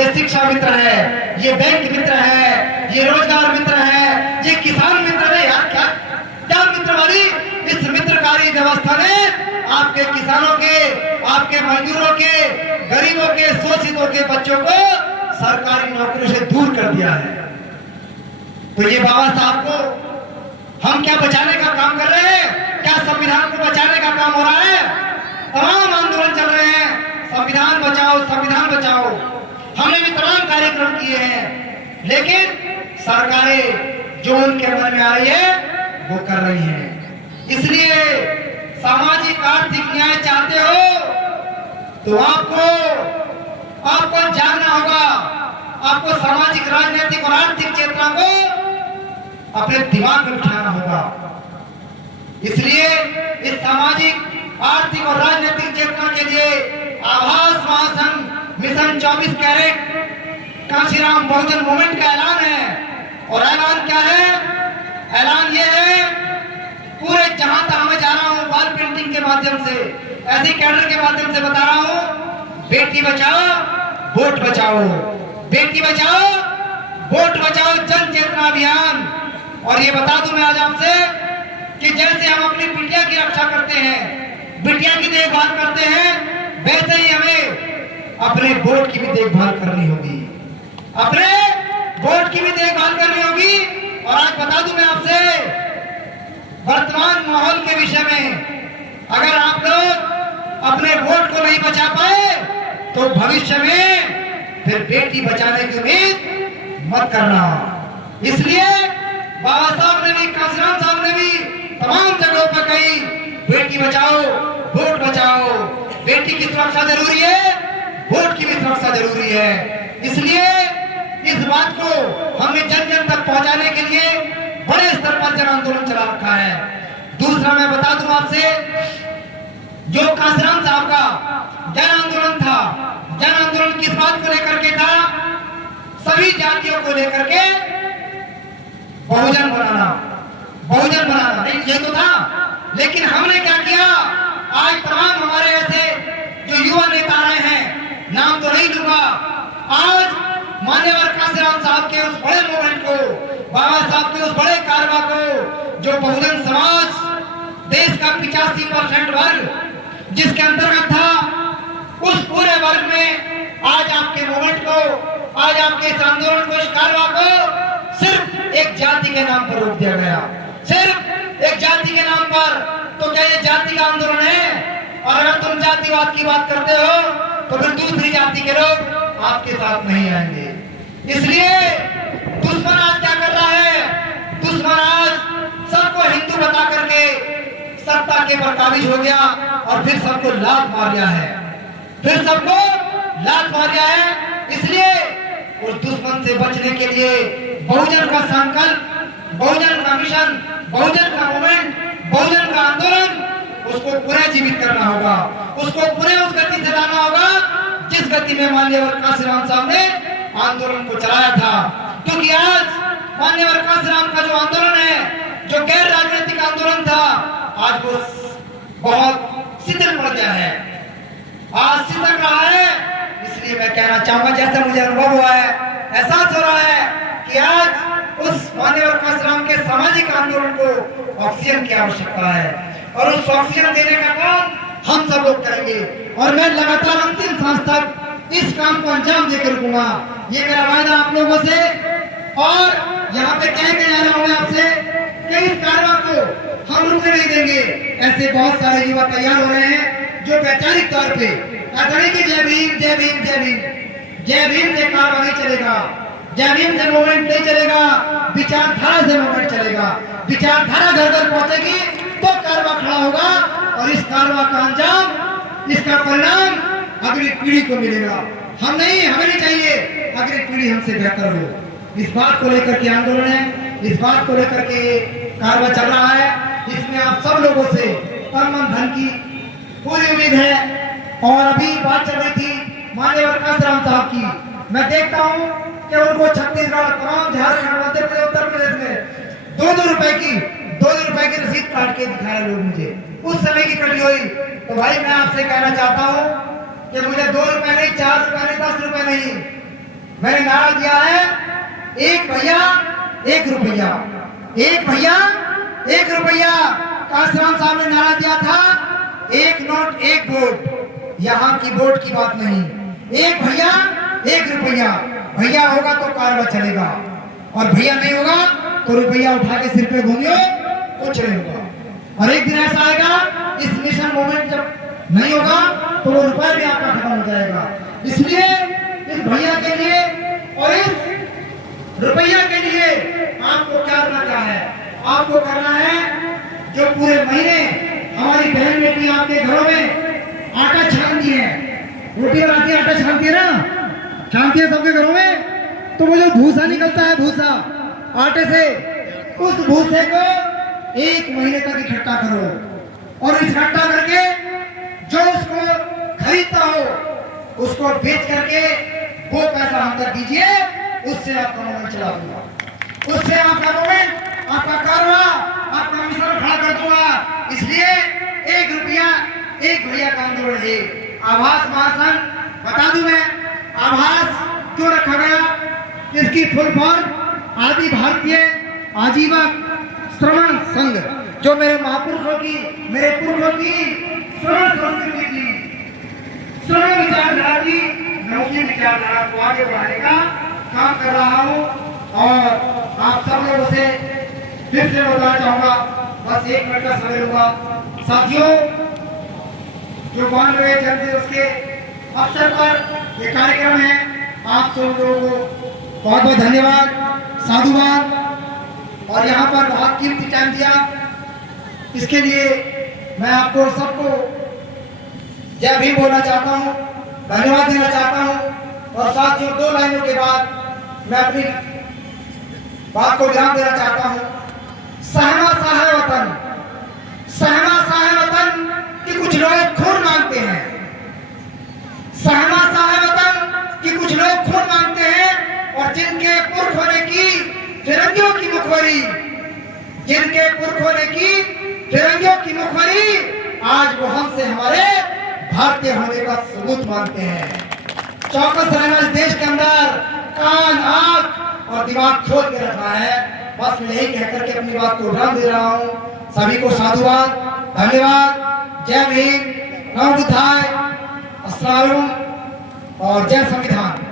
ये शिक्षा मित्र है, ये बैंक मित्र है, ये रोजगार मित्र है, ये किसान मित्र है। यार क्या क्या मित्रवादी इस मित्रकारी व्यवस्था ने आपके किसानों के, आपके मजदूरों के, गरीबों के, शोषितों के बच्चों को सरकारी नौकरी से दूर कर दिया है। तो ये बाबा साहब को हम क्या बचाने का काम कर रहे हैं? क्या संविधान को बचाने का काम हो रहा है? तमाम आंदोलन चल रहे हैं, संविधान बचाओ, संविधान बचाओ। हमने भी तमाम कार्यक्रम किए हैं, लेकिन सरकारें जो उनके मन में आ रही है वो कर रही हैं। इसलिए सामाजिक आर्थिक न्याय चाहते हो तो आपको जागना होगा। आपको सामाजिक, राजनीतिक और आर्थिक चेतना को अपने दिमाग में बिठाना होगा। इसलिए इस सामाजिक, आर्थिक और राजनीतिक चेतना के लिए आभास महासंघ मिशन 24 कैरेट कांशीराम बहुजन मूवमेंट का ऐलान है। और ऐलान क्या है? ऐलान ये है, पूरे जहां तक मैं जा रहा हूं वॉल पेंटिंग के माध्यम से, ऐसे कैडर के माध्यम से बता रहा हूं, बेटी बचाओ वोट बचाओ, बेटी बचाओ वोट बचाओ जन चेतना अभियान। और ये बता दूं मैं आज आपसे कि जैसे हम अपनी बिटिया की रक्षा करते हैं, बिटिया की देखभाल करते हैं, वैसे ही हमें अपने वोट की भी देखभाल करनी होगी, अपने वोट की भी देखभाल करनी होगी। और आज बता दूं मैं आपसे, वर्तमान माहौल के विषय में अगर आप लोग अपने वोट को नहीं बचा पाए तो भविष्य में फिर बेटी बचाने की उम्मीद मत करना। इसलिए बाबा साहब ने भी, कांशीराम साहब ने भी तमाम जगहों पर कही, बेटी बचाओ वोट बचाओ, बेटी की सुरक्षा जरूरी है, वोट की भी सुरक्षा जरूरी है। इसलिए इस बात को हमने जन जन तक पहुंचाने के लिए बड़े स्तर पर जन आंदोलन चला रखा है। दूसरा मैं बता दूं आपसे, जो कांशीराम साहब का जन आंदोलन था, जन आंदोलन किस बात को लेकर के था? सभी जातियों को लेकर के बहुजन बनाना, बहुजन बनाना, नहीं ये तो था। लेकिन हमने क्या किया? आज तमाम हमारे ऐसे जो युवा नेता रहे हैं, नाम तो नहीं लूंगा, आज मान्यवर कांशीराम साहब के उस बड़े मूवमेंट को, बाबा साहब के उस बड़े कारवा को, जो बहुजन समाज, देश का 85% वर्ग जिसके अंतर्गत था, उस पूरे वर्ग में आज आपके मूवमेंट को, आज आपके इस आंदोलन को, इस कारवा को सिर्फ एक जाति के नाम पर रोक दिया गया, सिर्फ एक जाति के नाम पर। तो क्या ये जाति का आंदोलन है? और अगर तुम जातिवाद की बात करते हो तो फिर दूसरी जाति के लोग आपके साथ नहीं आएंगे। इसलिए दुश्मन आज क्या कर रहा है? दुश्मन आज सबको हिंदू बता करके सत्ता के पर काबिज हो गया और फिर सबको लात मार दिया है, फिर सबको लात मार दिया है। इसलिए उस दुश्मन से बचने के लिए बहुजन का संकल्प, बहुजन का मिशन, बहुजन का मूवमेंट, बहुजन का आंदोलन, उसको पुनः जीवित करना होगा, उसको पुनः उस गति से लाना होगा जिस गति में मान्यवर कांशीराम साहब ने आंदोलन को चलाया था। क्योंकि आज मान्यवर कांशीराम का जो आंदोलन है, जो गैर राजनीतिक आंदोलन था, आज वो बहुत शिथिल पड़ गया है, आज सिसक रहा है। इसलिए मैं कहना चाहूंगा, जैसा मुझे अनुभव हुआ है, एहसास हो रहा है कि आज उस मान्यवर कांशीराम के सामाजिक आंदोलन को ऑक्सीजन की आवश्यकता है और उस ऑक्सीजन देने का काम हम सब लोग करेंगे। और मैं लगातार अंतिम सांस तक इस काम को अंजाम देकर रुकूंगा, ये मेरा वायदा आप लोगों से। और यहाँ पे कह के जा रहा हूँ आपसे कि इस कारवा को हम रुकने नहीं देंगे। ऐसे बहुत सारे युवा तैयार हो रहे हैं जो वैचारिक तौर पे कि जय भीम जय भीम जय भीम, जय भीम से कारवा नहीं चलेगा, जय भीम से मूवमेंट नहीं चलेगा, विचारधारा से मूवमेंट चलेगा। विचारधारा घर घर पहुंचेगी तो कारवा खड़ा होगा और इस कारवा का अंजाम, इसका परिणाम अगली पीढ़ी को मिलेगा। हम नहीं, हमें नहीं चाहिए अगली पीढ़ी हमसे बेहतर हो। इस बात को लेकर के आंदोलन है, इस बात को लेकर के कारवा चल रहा है। इसमें आप सब लोगों से तन मन धन की पूरी उम्मीद है। और अभी बात चल रही थी मान्यवर कांशीराम साहब की, मैं देखता हूँ कि उनको छत्तीसगढ़, तमाम झारखंड, मध्य प्रदेश, उत्तर प्रदेश में 2-2 रुपए की रसीद काट के दिखाया लोग मुझे, उस समय की कटी हुई। तो भाई मैं आपसे कहना चाहता हूँ कि मुझे 2 रुपए नहीं, 4 रुपए नहीं, 10 रुपए नहीं, मैंने नारा दिया है, एक भैया एक रुपया, एक भैया एक रुपया। काशीराम साहब ने नारा दिया था, एक नोट एक वोट। यहाँ की वोट की बात नहीं, एक भैया एक रुपया। भैया होगा तो कारवा चलेगा, और भैया नहीं होगा तो रुपया उठा के सिर पे घूमियो, कुछ नहीं होगा। और एक दिन ऐसा आएगा, इस मिशन मूवमेंट जब नहीं होगा तो वो रुपया भी आपका खत्म हो जाएगा। इसलिए इस भैया के लिए और इस रुपया के लिए आपको क्या करना क्या है? आपको करना है, जो पूरे महीने हमारी बहन बेटी आपके घरों में आटा छानती है, रोटी बनाती है, आटा छानती है ना, छानती है सबके घरों में, तो वो जो भूसा निकलता है, भूसा आटे से, उस भूसे को एक महीने तक इकट्ठा करो, और इकट्ठा करके जो उसको खरीदता हो उसको बेच करके वो पैसा हम तक दीजिए, उससे आपका मूवमेंट चला दूंगा, उससे आपका मूवमेंट, आपका कारवा, आपका मिशन खड़ा कर दूंगा। इसलिए एक रुपया एक भैया का आंदोलन है। आभास महासंघ बता दूं मैं, आभास क्यों रखा गया? इसकी फुल फॉर्म आदि भारतीय आजीवन श्रवण संघ, जो मेरे महापुरुषों की, मेरे पूर्वजों की श्रवण संस्कृति की, श्रवण विचारधारा की, मैं उसी विचारधारा को आगे बढ़ाने का काम कर रहा हूँ। और आप सब लोगों से फिर से बताना चाहूंगा, बस एक मिनट का समय लूंगा। साथियों, जो 92वें जन्मदिवस के अवसर पर ये कार्यक्रम है, आप सब लोगों को बहुत बहुत धन्यवाद, साधुवाद। और यहाँ पर बहुत कीमती टाइम दिया, इसके लिए मैं आपको सबको जय भीम बोलना चाहता हूँ, धन्यवाद देना चाहता हूँ। और साथियों, 2 लाइनों के बाद मैं अपनी बात को विराम देना चाहता हूँ। सहमा सा है वतन, सहमा सा है वतन कि कुछ लोग खून मांगते हैं, सहमा सा है वतन कि कुछ लोग खून मांगते हैं, और जिनके पुरख होने की फिरंगियों की मुखबरी, जिनके पुरख होने की फिरंगियों की मुखबरी, आज वो हमसे हमारे भारतीय होने का सबूत मांगते हैं। चौकस रहना इस देश के अंदर, कान, आंख और दिमाग खोल के रखना है। बस मैं यही कहकर के अपनी बात को विराम दे रहा हूँ। सभी को साधुवाद, धन्यवाद, जय भीम, नमो बुद्धाय, अस्सलाम और जय संविधान।